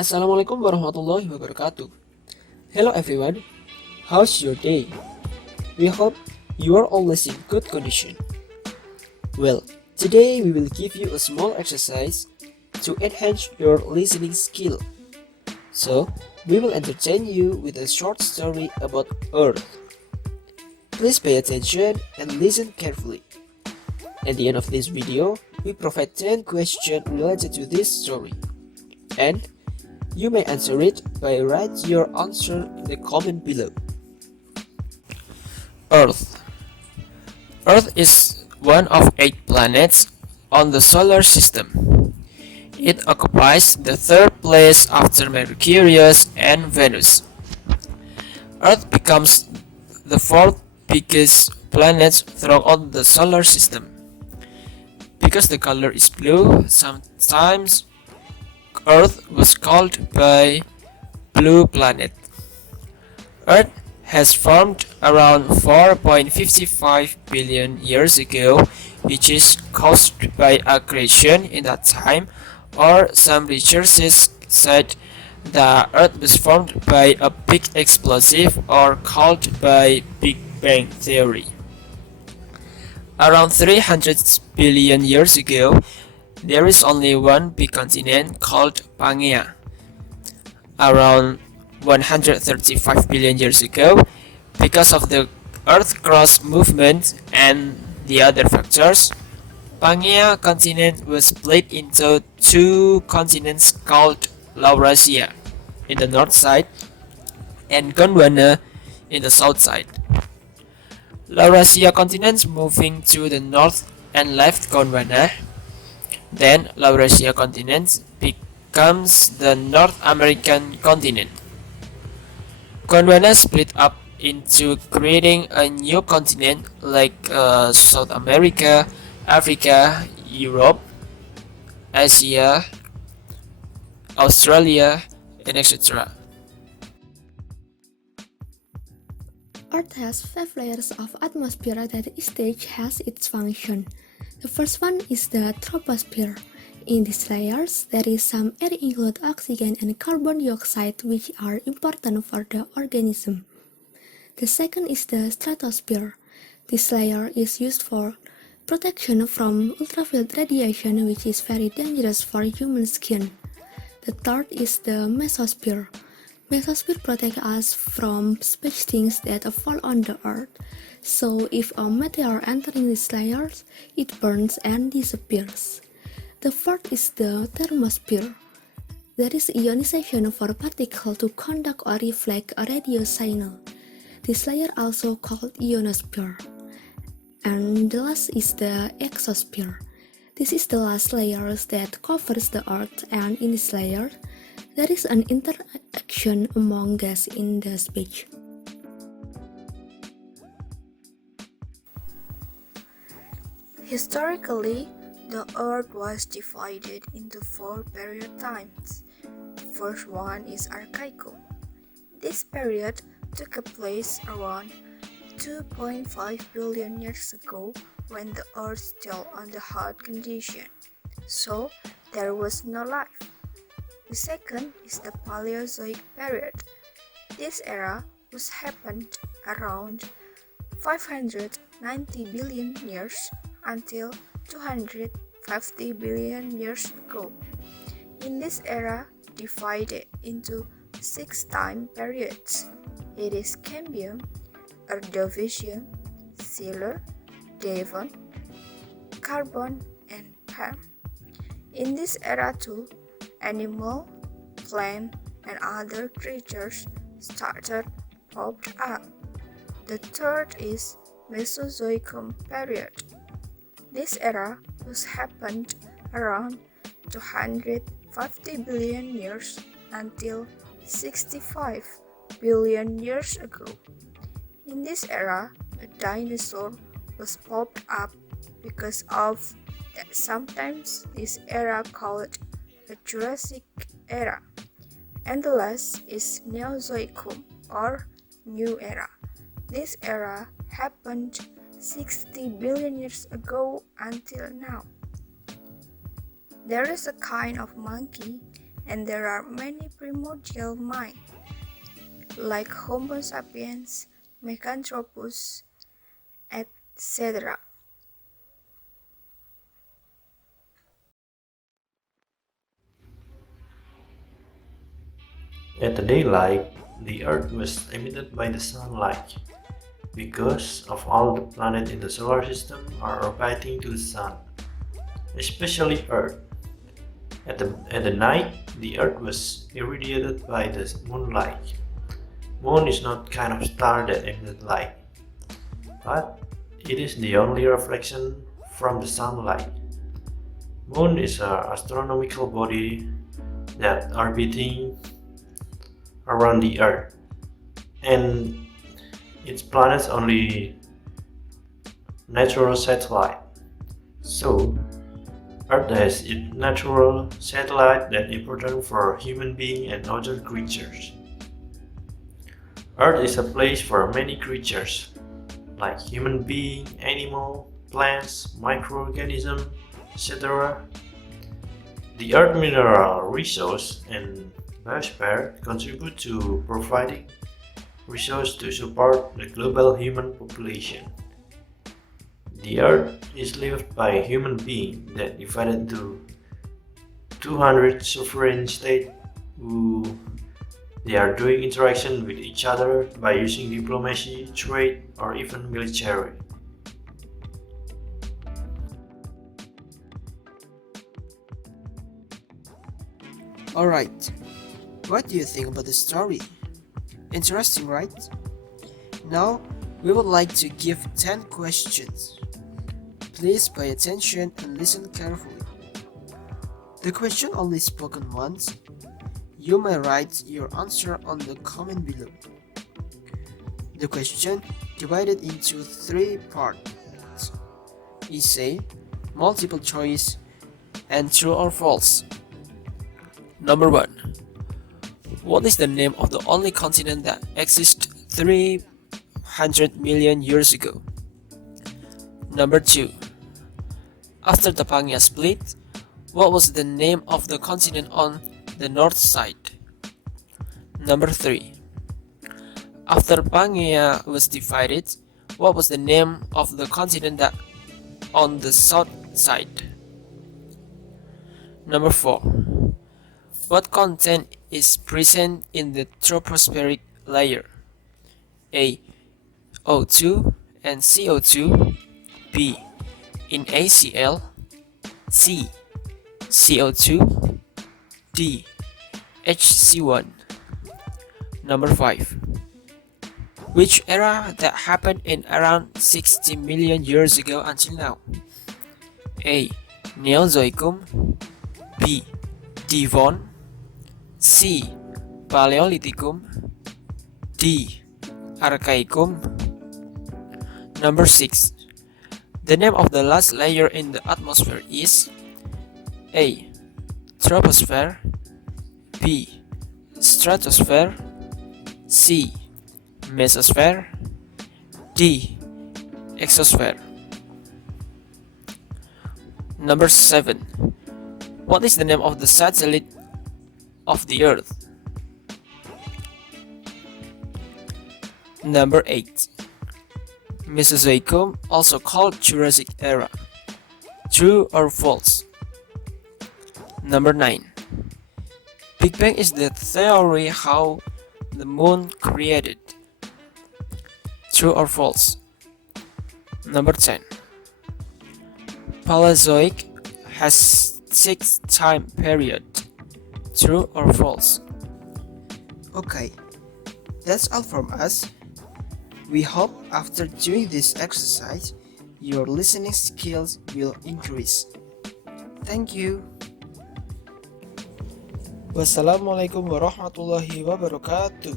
Assalamualaikum warahmatullahi wabarakatuh. Hello everyone, how's your day? We hope you are always in good condition. Well, today we will give you a small exercise to enhance your listening skill. So, we will entertain you with a short story about Earth. Please pay attention and listen carefully. At the end of this video, we provide 10 questions related to this story. And you may answer it by writing your answer in the comment below. Earth. Earth is one of 8 planets on the solar system. It occupies the third place after Mercury and Venus. Earth becomes the fourth biggest planet throughout the solar system. Because the color is blue, sometimes Earth was called by blue planet. Earth has formed around 4.55 billion years ago, which is caused by accretion in that time, or some researchers said the Earth was formed by a big explosive or called by Big Bang theory. Around 300 billion years ago, there is only one big continent called Pangea. Around 135 billion years ago, because of the Earth crust movement and the other factors, Pangea continent was split into two continents called Laurasia in the north side and Gondwana in the south side. Laurasia continent moving to the north and left Gondwana. Then Laurasia continent becomes the North American continent. Gondwana split up into creating a new continent like South America, Africa, Europe, Asia, Australia, and etc. Earth has 5 layers of atmosphere that each stage has its function. The first one is the troposphere. In these layers, there is some air include oxygen and carbon dioxide which are important for the organism. The second is the stratosphere. This layer is used for protection from ultraviolet radiation which is very dangerous for human skin. The third is the mesosphere. Mesosphere protects us from space things that fall on the earth. So if a meteor entering these layers, it burns and disappears. The fourth is the thermosphere. There is ionization for particles to conduct or reflect a radio signal. This layer also called ionosphere. And the last is the exosphere. This is the last layer that covers the earth, and in this layer, there is an interaction among gas in the space. Historically, the Earth was divided into 4 period times. The first one is Archaicum. This period took place around 2.5 billion years ago when the Earth still under hot condition, so there was no life. The second is the Paleozoic period. This era was happened around 590 billion years until 250 billion years ago. In this era, divided into 6 time periods. It is Cambrian, Ordovician, Silur, Devon, Carbon, and Perm. In this era too, animal, plant, and other creatures started popped up. The third is Mesozoic period. This era was happened around 250 billion years until 65 billion years ago. In this era, a dinosaur was popped up because of that. Sometimes this era called the Jurassic era. And the last is Neozoicum or New Era. This era happened 60 billion years ago until now. There is a kind of monkey and there are many primordial minds, like Homo sapiens, Meganthropus, etc. At the daylight, the Earth was emitted by the sunlight because of all the planets in the solar system are orbiting to the sun, especially Earth. At the night, the Earth was irradiated by the moonlight. Moon is not kind of star that emits light, but it is the only reflection from the sunlight. Moon is an astronomical body that orbiting around the Earth, and its planets only natural satellite. So, Earth has its natural satellite that important for human beings and other creatures. Earth is a place for many creatures, like human being, animal, plants, microorganisms, etc. The Earth mineral resource and biosphere contribute to providing resources to support the global human population. The Earth is lived by human beings that divided into 200 sovereign states who they are doing interaction with each other by using diplomacy, trade, or even military. Alright, what do you think about the story? Interesting, right? Now, we would like to give 10 questions. Please pay attention and listen carefully. The question only spoken once. You may write your answer on the comment below. The question divided into 3 parts: essay, multiple choice, and true or false. Number 1. What is the name of the only continent that exists 300 million years ago? Number 2. After the Pangea split, what was the name of the continent on the north side? Number 3. After Pangea was divided, what was the name of the continent that on the south side? Number 4. What content is present in the tropospheric layer? A. O2 and CO2. B. In ACl. C. CO2. D. HC1. Number 5. Which era that happened in around 60 million years ago until now? A. Neozoicum. B. Devon. C. Paleolithicum. D. Archaicum. Number 6. The name of the last layer in the atmosphere is A. Troposphere. B. Stratosphere. C. Mesosphere. D. Exosphere. Number 7. What is the name of the satellite of the Earth? Number 8. Mesozoic, also called Jurassic era. True or false? Number 9. Big Bang is the theory how the moon created. True or false? Number 10. Paleozoic has 6 time period. True or false? Okay, that's all from us. We hope after doing this exercise, your listening skills will increase. Thank you. Wassalamualaikum warahmatullahi wabarakatuh.